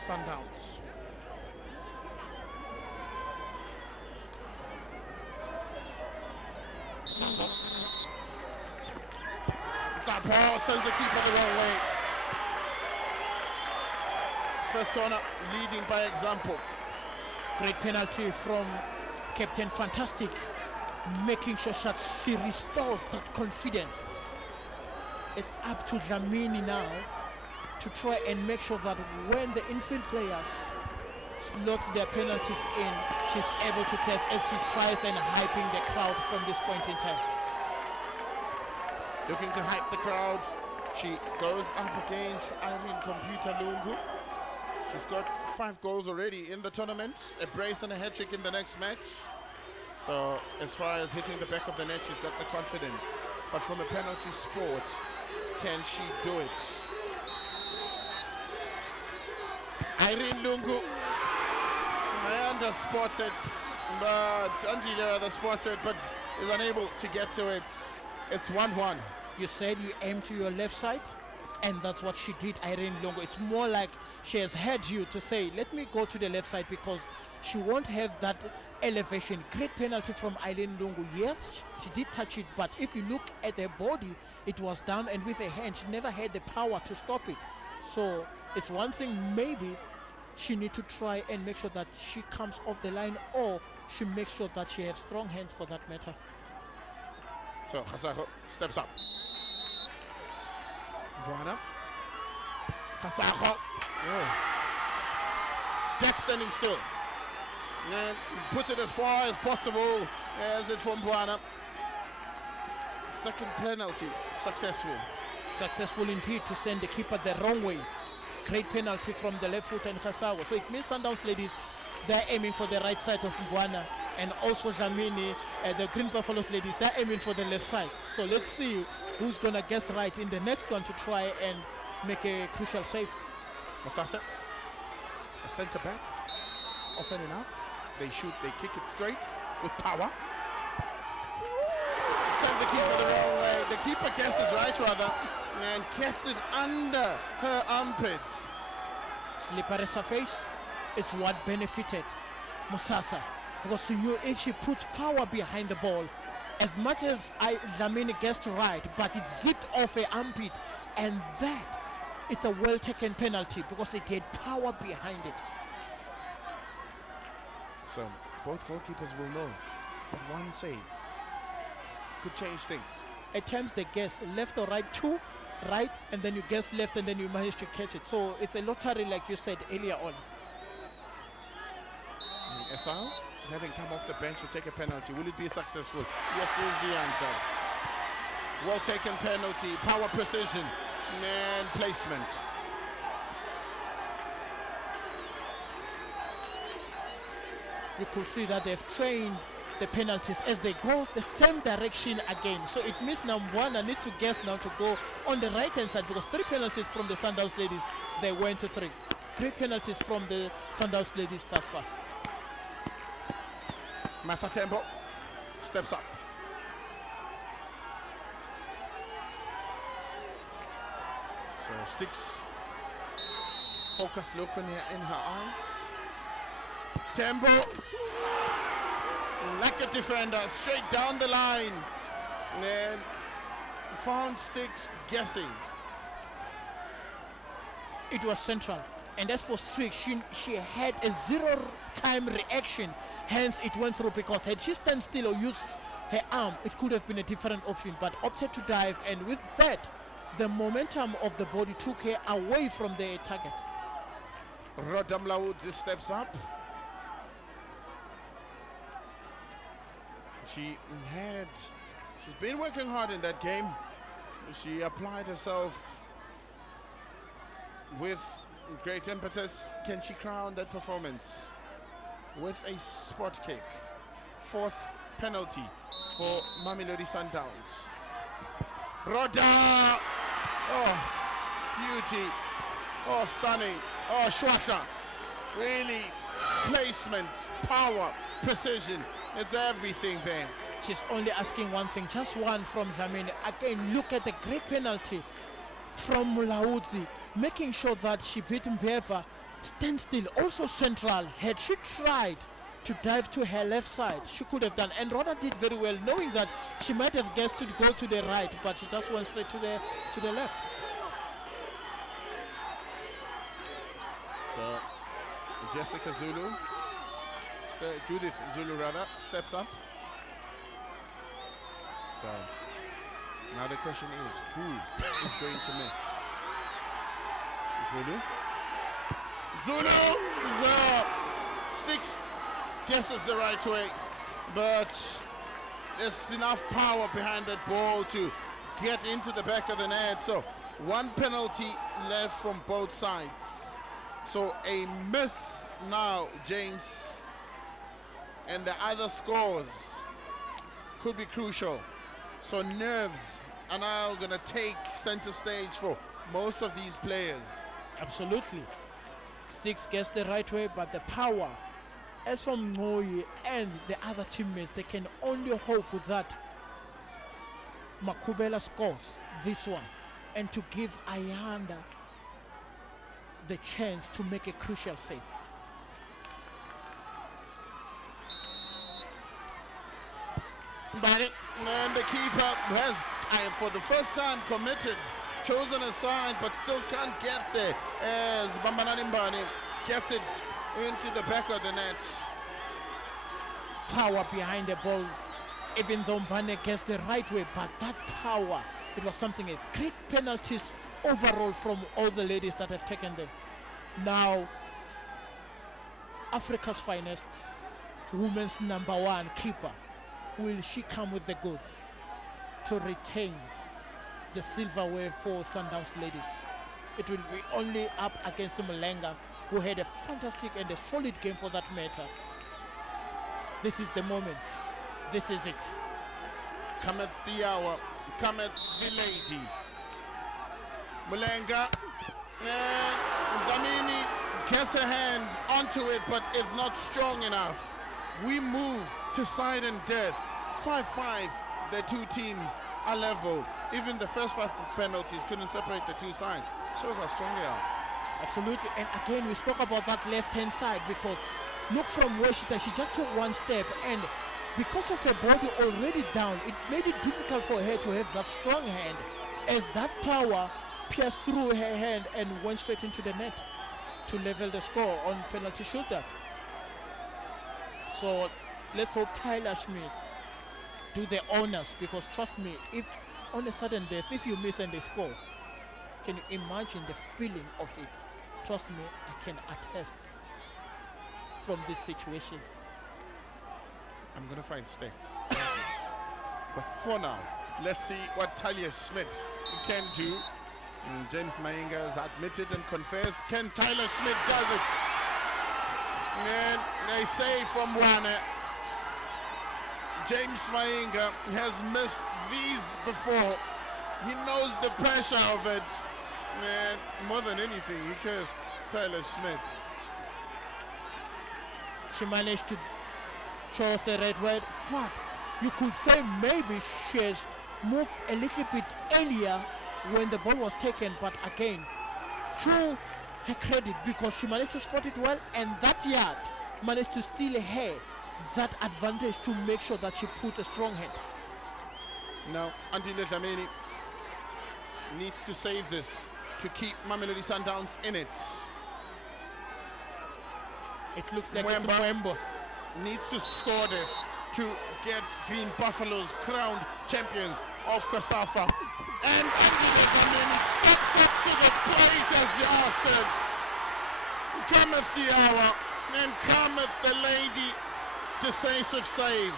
Sundowns. That ball sends the keeper the wrong way. First corner, leading by example. Great penalty from Captain Fantastic, making sure that she restores that confidence. It's up to Dlamini now to try and make sure that when the infield players slot their penalties in, she's able to test as she tries and hyping the crowd from this point in time. Looking to hype the crowd. She goes up against Irene Computer Lungu. She's got 5 goals already in the tournament, a brace and a hat-trick in the next match. So as far as hitting the back of the net, she's got the confidence. But from a penalty sport, can she do it? Irene Lungu, Mayanda spots it, but Angela the spots it, but is unable to get to it. It's 1-1. You said you aim to your left side, and that's what she did, Irene Lungu. It's more like she has had you to say, let me go to the left side, because she won't have that elevation. Great penalty from Irene Lungu. Yes, she did touch it, but if you look at her body, it was down, and with her hand, she never had the power to stop it. So it's one thing, maybe she need to try and make sure that she comes off the line, or she makes sure that she has strong hands for that matter. So Kasako steps up. Buana. Kasako. Oh. Dead standing still. And puts it as far as possible. As it from Buana. Second penalty. Successful. Successful indeed to send the keeper the wrong way. Great penalty from the left foot and Kasawa. So it means Sundowns ladies, they're aiming for the right side of Buana. And also Dlamini, the Green Buffaloes ladies, they're aiming for the left side. So let's see who's going to guess right in the next one to try and make a crucial save. Masasa, a centre back, often enough. They shoot, they kick it straight with power. Sends the keeper the wrong way. The keeper guesses right, rather, and gets it under her armpits. Slippery surface, it's what benefited Musasa, because she knew if she puts power behind the ball, as much as Dlamini guessed right, but it zipped off her armpit, and that it's a well taken penalty because it had power behind it. So both goalkeepers will know that one save could change things. At times they guess left or right, 2 right, and then you guess left, and then you manage to catch it. So it's a lottery, like you said earlier on. Esau, having come off the bench to take a penalty, will it be successful? Yes, is the answer. Well taken penalty, power, precision, and placement. You could see that they've trained the penalties as they go the same direction again. So it means now Mbwana need to guess now to go on the right hand side, because 3 penalties from the Sundowns ladies, they went to 3. 3 penalties from the Sundowns ladies thus far. Martha Tembo steps up. So sticks focus look in her eyes. Tembo, like a defender, straight down the line, and found Sticks guessing. It was central, and as for Sticks, she had a 0-time reaction, hence it went through, because had she stand still or used her arm, it could have been a different option, but opted to dive, and with that, the momentum of the body took her away from the target. Rodam Laudzi steps up. She's been working hard in that game. She applied herself with great impetus. Can she crown that performance with a spot kick? 4th penalty for Mamelodi Sundowns. Roda! Oh, beauty. Oh, stunning. Oh, Shwasha. Really, placement, power, precision. It's everything there. She's only asking one thing, just one from Dlamini. Again, look at the great penalty from Laudzi, making sure that she beat Mbeva standstill, also central. Had she tried to dive to her left side, she could have done. And Rhoda did very well, knowing that she might have guessed to go to the right, but she just went straight to the left. So Jessica Zulu, Judith Zulu rather, steps up. So now the question is, who is going to miss? Zulu! Sticks, guesses the right way, but there's enough power behind that ball to get into the back of the net. So one penalty left from both sides. So a miss now, James, and the other scores could be crucial. So nerves are now going to take center stage for most of these players. Absolutely. Sticks guessed the right way, but the power, as from Ngoyi and the other teammates, they can only hope that Makubela scores this one and to give Ayanda the chance to make a crucial save. And the keeper has, for the first time, chosen a side, but still can't get there as Bambanani Mbani gets it into the back of the net. Power behind the ball, even though Mbane gets the right way, but that power, it was something else. Great penalties overall from all the ladies that have taken them. Now, Africa's finest, women's #1 keeper, will she come with the goods to retain the silverware for Sundowns ladies? It will be only up against Mulenga, who had a fantastic and a solid game for that matter. This is the moment. This is it. Come at the hour. Come at the lady. Mulenga. And Dlamini gets a hand onto it, but it's not strong enough. We move to side and death. 5-5. The two teams are level. Even the first 5 penalties couldn't separate the two sides. Shows how strong they are. Absolutely. And again, we spoke about that left-hand side, because look from where she just took one step, and because of her body already down, it made it difficult for her to have that strong hand, as that power pierced through her hand and went straight into the net to level the score on penalty shooter. So let's hope Tyler Schmidt do the honors, because trust me, if on a sudden death, if you miss and they score, can you imagine the feeling of it? Trust me, I can attest from these situations. I'm going to find stats. But for now, let's see what Talia Schmidt can do. James Mainga has admitted and confessed. Can Tyler Schmidt does it? And they say from Wane, James Mainga has missed these before. He knows the pressure of it. And more than anything, he cursed Tyler Schmidt. She managed to show us the red word, but you could say maybe she has moved a little bit earlier when the ball was taken, but again, to her credit, because she managed to spot it well, and that yard managed to steal her that advantage to make sure that she put a strong hand. Now, Andile Dlamini needs to save this to keep Mamelodi Sundowns in it. It looks like it's Mwembo needs to score this to get Green Buffaloes crowned champions of COSAFA. And Andile Dlamini steps up to the plate as you asked him. Cometh the hour, and cometh the lady decisive save.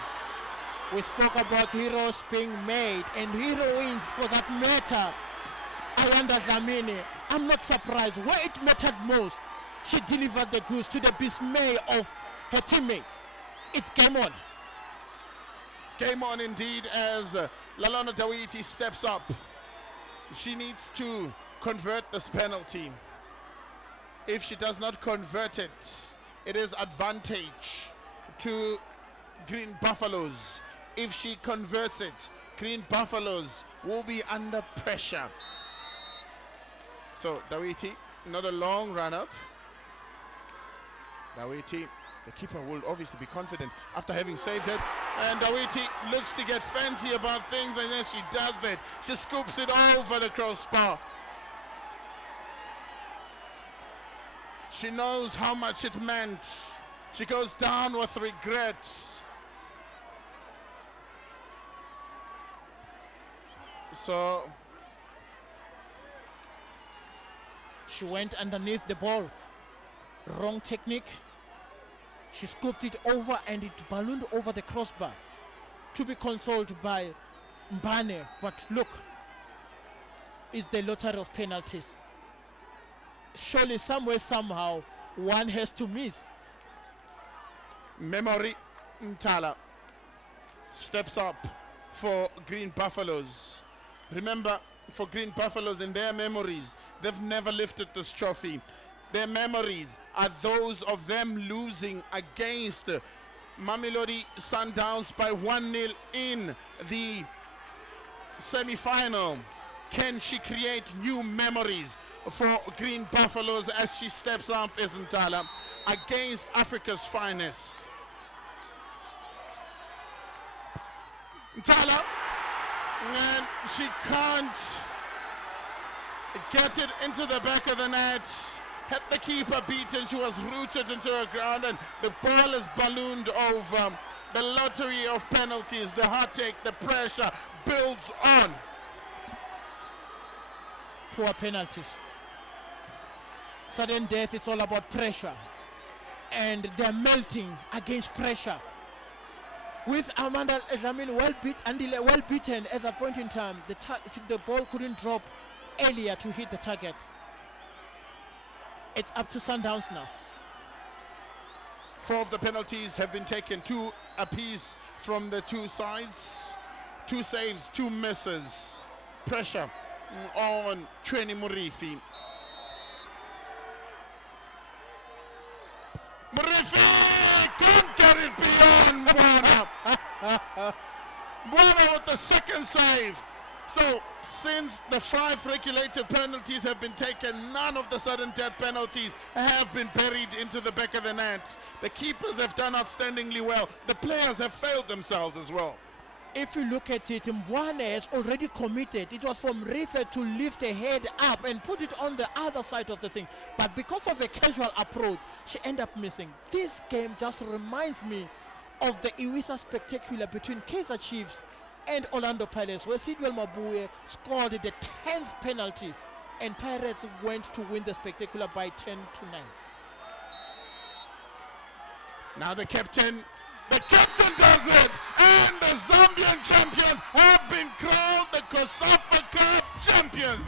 We spoke about heroes being made, and heroines for that matter. Ayanda Dlamini, I'm not surprised. Where it mattered most, she delivered the goods to the dismay of her teammates. It's game on. Game on indeed, as Lalana Dawiti steps up. She needs to convert this penalty. If she does not convert it, it is advantage to Green Buffaloes. If she converts it, Green Buffaloes will be under pressure. So Dawiti, not a long run up. Dawiti, the keeper, will obviously be confident after having saved it. And Dawiti looks to get fancy about things, and as she does that, she scoops it over the crossbar. She knows how much it meant. She goes down with regrets. So she went underneath the ball. Wrong technique. She scooped it over and it ballooned over the crossbar. To be consoled by Mbane. But look, it's the lottery of penalties. Surely somewhere, somehow, one has to miss. Memory Ntala steps up for Green Buffaloes. Remember, for Green Buffaloes, in their memories, they've never lifted this trophy. Their memories are those of them losing against Mamelodi Sundowns by 1-0 in the semi-final. Can she create new memories for Green Buffaloes as she steps up, Ntala, against Africa's finest? Ntala, and she can't get it into the back of the net. Had the keeper beaten, she was rooted into the ground, and the ball is ballooned over. The lottery of penalties, the heartache, the pressure builds on. Poor penalties. Sudden death, it's all about pressure. And they're melting against pressure. With Amanda Dlamini well beaten at that point in time, the ball couldn't drop earlier to hit the target. It's up to Sundowns now. 4 of the penalties have been taken, 2 apiece from the 2 sides. 2 saves, 2 misses. Pressure on Trini Murifi. Murifi couldn't get it beyond Mbwana. Mbwana with the second save. So, since the 5 regulated penalties have been taken, none of the sudden death penalties have been buried into the back of the net. The keepers have done outstandingly well. The players have failed themselves as well. If you look at it, Mbwana has already committed. It was for Mrife to lift her head up and put it on the other side of the thing. But because of a casual approach, she ended up missing. This game just reminds me of the Iwisa Spectacular between Kaizer Chiefs and Orlando Pirates, where Sidwell Mabuye scored the 10th penalty and Pirates went to win the Spectacular by 10-9. Now the captain does it, and the Zambian champions have been crowned the COSAFA Cup champions.